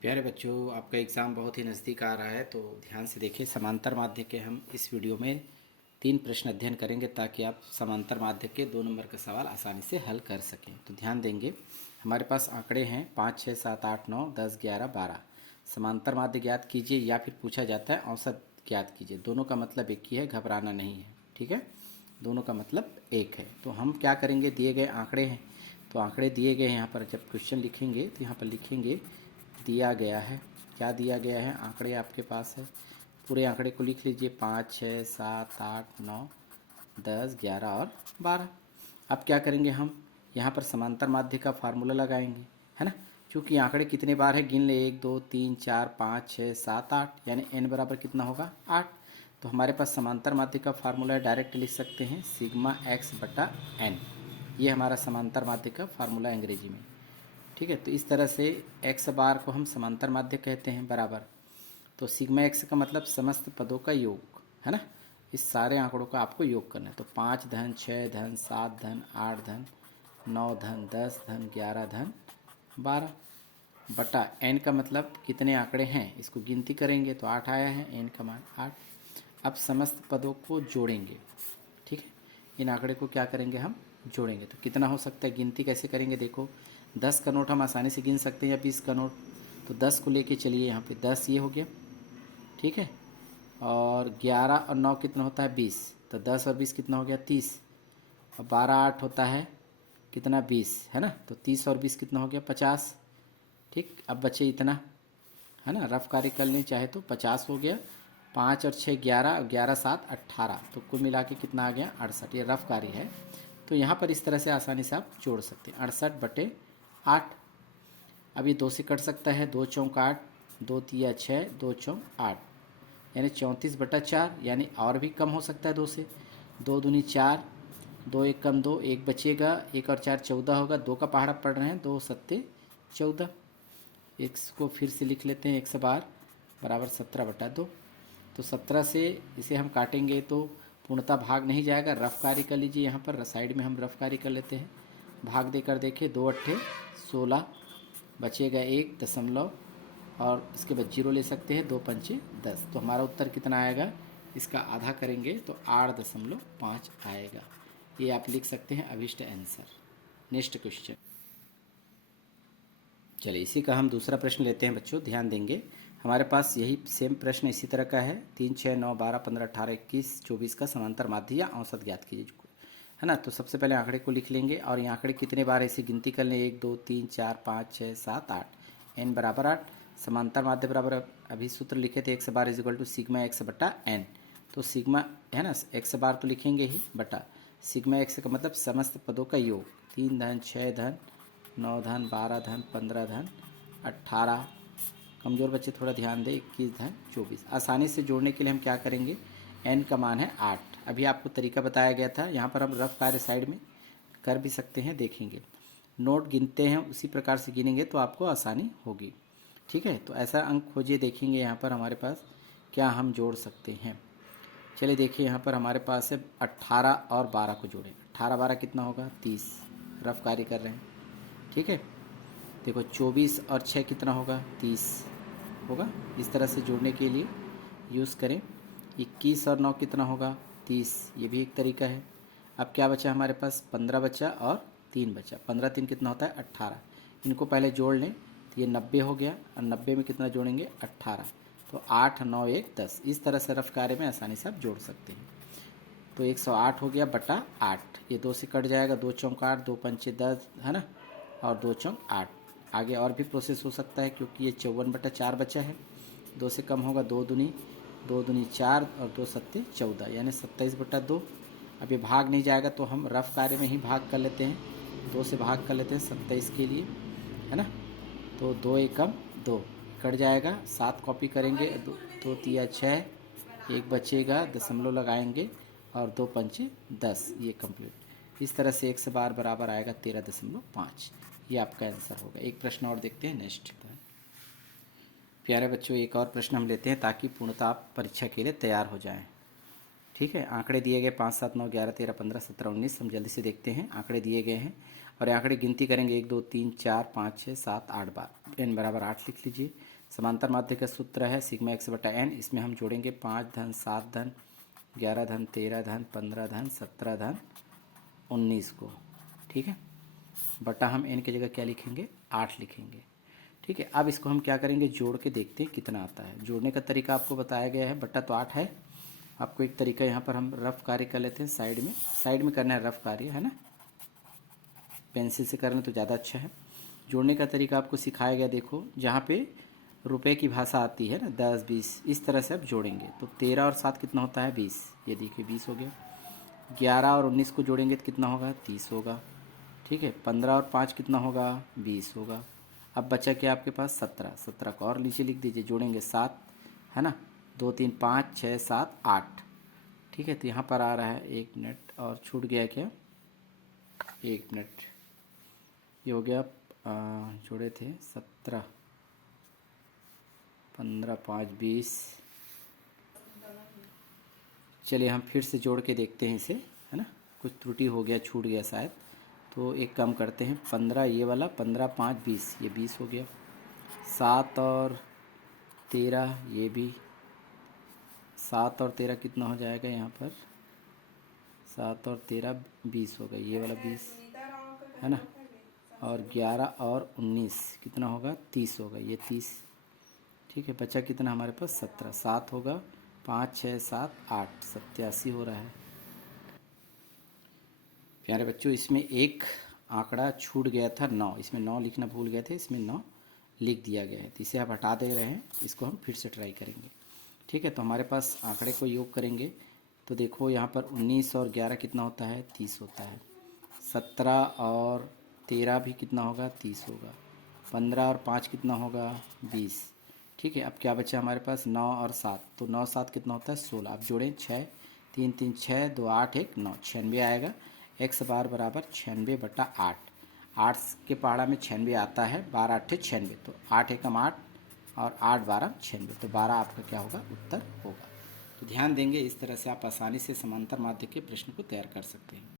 प्यारे बच्चों, आपका एग्ज़ाम बहुत ही नज़दीक आ रहा है तो ध्यान से देखिए। समांतर माध्य के हम इस वीडियो में 3 प्रश्न अध्ययन करेंगे ताकि आप समांतर माध्य के 2 नंबर का सवाल आसानी से हल कर सकें। तो ध्यान देंगे, हमारे पास आंकड़े हैं 5, 6, 7, 8, 9, 10, 11, 12। समांतर माध्य ज्ञात कीजिए या फिर पूछा जाता है औसत ज्ञात कीजिए। दोनों का मतलब एक ही है, घबराना नहीं है, ठीक है। दोनों का मतलब एक है। तो हम क्या करेंगे, दिए गए आंकड़े हैं तो आंकड़े दिए गए हैं। यहाँ पर जब क्वेश्चन लिखेंगे तो यहाँ पर लिखेंगे दिया गया है। क्या दिया गया है, आंकड़े आपके पास है। पूरे आंकड़े को लिख लीजिए, 5, 6, 7, 8, 9, 10, 11 और 12। अब क्या करेंगे, हम यहाँ पर समांतर माध्य का फार्मूला लगाएंगे, है ना। क्योंकि आंकड़े कितने बार है, गिन ले, 1, 2, 3, 4, 5, 6, 7, 8, यानी n बराबर कितना होगा, 8। तो हमारे पास समांतर माध्य का फार्मूला डायरेक्ट लिख सकते हैं, सिग्मा x बटा n। ये हमारा समांतर माध्य का फार्मूला अंग्रेजी में, ठीक है। तो इस तरह से x बार को हम समांतर माध्य कहते हैं, बराबर। तो सिग्मा x का मतलब समस्त पदों का योग, है ना। इस सारे आंकड़ों का आपको योग करना है। तो 5 धन 6 धन 7 धन 8 धन 9 धन 10 धन 11 धन 12 बटा n का मतलब कितने आंकड़े हैं, इसको गिनती करेंगे तो 8 आया है, n का मान 8। अब समस्त पदों को जोड़ेंगे, ठीक है। इन आंकड़े को क्या करेंगे, हम जोड़ेंगे। तो कितना हो सकता है, गिनती कैसे करेंगे, देखो 10 का नोट हम आसानी से गिन सकते हैं या 20 का नोट। तो 10 को लेके चलिए, यहाँ पे 10 ये हो गया, ठीक है। और 11 और 9 कितना होता है, 20। तो 10 और 20 कितना हो गया, 30। और 12 8 होता है कितना, 20, है ना। तो 30 और 20 कितना हो गया, 50। ठीक, अब बचे इतना, है ना। रफ कार्य कर लें चाहे तो 50 हो गया। 5 और 6 11, 11 7 18, तो कुल मिला के कितना आ गया, 68। ये रफ कार्य है। तो यहाँ पर इस तरह से आसानी से आप जोड़ सकते हैं, 68 बटे 8। अब ये 2 से कट सकता है, 2 चौक 8, 2 तिया 6, 2 चौक 8, यानी 34 बटा 4। यानी और भी कम हो सकता है 2 से। 2 दूनी 4, 2 एक कम 2, एक बचेगा, 1 और 4 14 होगा। 2 का पहाड़ा पड़ रहे हैं, 2 सत्ते 14। इसको फिर से लिख लेते हैं, 100 बार बराबर 17 बटा 2। तो 17 से इसे हम काटेंगे तो पूर्णतः भाग नहीं जाएगा, रफ कार्य कर लीजिए। यहाँ पर साइड में हम रफ कार्य कर लेते हैं, भाग देकर देखिए, 2 अट्ठे 16, बचेगा 1 दशमलव, और इसके बाद जीरो ले सकते हैं, 2 पंचे 10। तो हमारा उत्तर कितना आएगा, इसका आधा करेंगे तो 8.5 आएगा। ये आप लिख सकते हैं अभिष्ट आंसर। नेक्स्ट क्वेश्चन, चलिए इसी का हम दूसरा प्रश्न लेते हैं बच्चों, ध्यान देंगे। हमारे पास यही सेम प्रश्न इसी तरह का है, 3, 6, 9, 12, 15, 18, 21, 24 का समांतर माध्य या औसत ज्ञात कीजिए, है ना। तो सबसे पहले आंकड़े को लिख लेंगे और ये आंकड़े कितने बार ऐसी गिनती कर लें, 1, 2, 3, 4, 5, 6, 7, 8, n बराबर 8। समांतर माध्य बराबर अभी सूत्र लिखे थे, x bar is equal to sigma x बटा n। तो सिग्मा, है ना, x बार तो लिखेंगे ही, बटा सिग्मा x का मतलब समस्त पदों का योग, 3 धन 6 धन 9 धन 12 धन 15 धन 18, कमज़ोर बच्चे थोड़ा ध्यान दें, 21 धन 24। आसानी से जोड़ने के लिए हम क्या करेंगे, n का मान है 8। अभी आपको तरीका बताया गया था, यहाँ पर हम रफ कार्य साइड में कर भी सकते हैं, देखेंगे। नोट गिनते हैं उसी प्रकार से गिनेंगे तो आपको आसानी होगी, ठीक है। तो ऐसा अंक खोजिए, देखेंगे यहाँ पर हमारे पास क्या हम जोड़ सकते हैं। चलिए देखिए, यहाँ पर हमारे पास है 18 और 12 को जोड़ें। 18 12 कितना होगा, 30। रफ कार्य कर रहे हैं, ठीक है। देखो 24 और 6 कितना होगा, 30 होगा। इस तरह से जोड़ने के लिए यूज़ करें। 21 और 9 कितना होगा, 30, ये भी एक तरीका है। अब क्या बचा हमारे पास, 15 बचा और 3 बचा। 15 3 कितना होता है, 18। इनको पहले जोड़ लें तो ये 90 हो गया, और 90 में कितना जोड़ेंगे, 18। तो 8 9 1 10। इस तरह से रफ कार्य में आसानी से आप जोड़ सकते हैं। तो 108 हो गया बटा 8, ये 2 से कट जाएगा, 2 चौक 8, 2 पंचे 10, है ना, और 2 चौक 8। आगे और भी प्रोसेस हो सकता है क्योंकि ये 54 बटा 4 बचा है, 2 से कम होगा, 2 दूनी 4 और 2 सत्ते 14, यानी 27 बटा 2। अब ये भाग नहीं जाएगा तो हम रफ कार्य में ही भाग कर लेते हैं, 2 से भाग कर लेते हैं 27 के लिए, है ना। तो 2 एकम 2 कट जाएगा, 7 कॉपी करेंगे, 2 तिया 6, एक बचेगा, दशमलव लगाएंगे, और 2 पंचे 10, ये कंप्लीट। इस तरह से 1 से बार बराबर आएगा 13.5। ये आपका आंसर होगा। एक प्रश्न और देखते हैं, नेक्स्ट। प्यारे बच्चों, एक और प्रश्न हम लेते हैं ताकि पूर्णतः आप परीक्षा के लिए तैयार हो जाएं, ठीक है। आंकड़े दिए गए 5, 7, 9, 11, 13, 15, 17, 19। हम जल्दी से देखते हैं, आंकड़े दिए गए हैं और ये आंकड़े गिनती करेंगे 1 2 3 4 5 6 7 8 बार। n बराबर 8 लिख लीजिए। समांतर माध्य का सूत्र है सिग्मा x बटा n। इसमें हम जोड़ेंगे 5 धन 7 धन 11 धन 13 धन 15 धन 17 धन 19 को, ठीक है। बटा हम n की जगह क्या लिखेंगे, 8 लिखेंगे, ठीक है। अब इसको हम क्या करेंगे, जोड़ के देखते हैं कितना आता है। जोड़ने का तरीका आपको बताया गया है, बटा तो 8 है। आपको एक तरीका यहाँ पर हम रफ कार्य कर लेते हैं, साइड में करना है रफ कार्य, है ना। पेंसिल से करना तो ज़्यादा अच्छा है। जोड़ने का तरीका आपको सिखाया गया, देखो जहाँ पे रुपए की भाषा आती है ना, 10 20 इस तरह से आप जोड़ेंगे। तो 13 और 7 कितना होता है, 20। ये देखिए 20 हो गया। 11 और 19 को जोड़ेंगे तो कितना होगा, 30 होगा, ठीक है। 15 और 5 कितना होगा, 20 होगा। अब बचा क्या आपके पास, 17 को और नीचे लिख दीजिए, जोड़ेंगे 7, है ना। 2 3 5 6 7 8, ठीक है। तो यहाँ पर आ रहा है, 1 मिनट और छूट गया क्या, 1 मिनट, ये हो गया जोड़े थे 17 15 5 20। चलिए हम फिर से जोड़ के देखते हैं इसे, है ना। कुछ त्रुटि हो गया, छूट गया शायद, तो एक कम करते हैं। 15 ये वाला, 15 5 20, ये 20 हो गया। 7 और 13 ये भी, 7 और 13 कितना हो जाएगा यहाँ पर, 7 और 13 20 हो गया, ये वाला 20, है ना। और 11 और 19 कितना होगा, 30 होगा, ये 30, ठीक है। बचा कितना हमारे पास, 17। 7 होगा, 5 6 7 8, 87 हो रहा है। प्यारे बच्चों, इसमें एक आंकड़ा छूट गया था, 9। इसमें 9 लिखना भूल गए थे, इसमें 9 लिख दिया गया है, तो इसे आप हटा दे रहे हैं। इसको हम फिर से ट्राई करेंगे, ठीक है। तो हमारे पास आंकड़े को योग करेंगे तो देखो यहाँ पर 19 और 11 कितना होता है, 30 होता है। 17 और 13 भी कितना होगा, 30 होगा। 15 और 5 कितना होगा, 20, ठीक है। अब क्या बचा हमारे पास, 9 और 7, तो 9 7 कितना होता है, 16। अब जोड़ें 6 3 3 6 2 8 1 9, 96 आएगा। x बार बराबर 96 बटा 8। 8 के पहाड़ा में 96 आता है, 12 8 96, तो 8 एकम 8 और 8 12 96, तो 12 आपका क्या होगा, उत्तर होगा। तो ध्यान देंगे, इस तरह से आप आसानी से समांतर माध्य के प्रश्न को तैयार कर सकते हैं।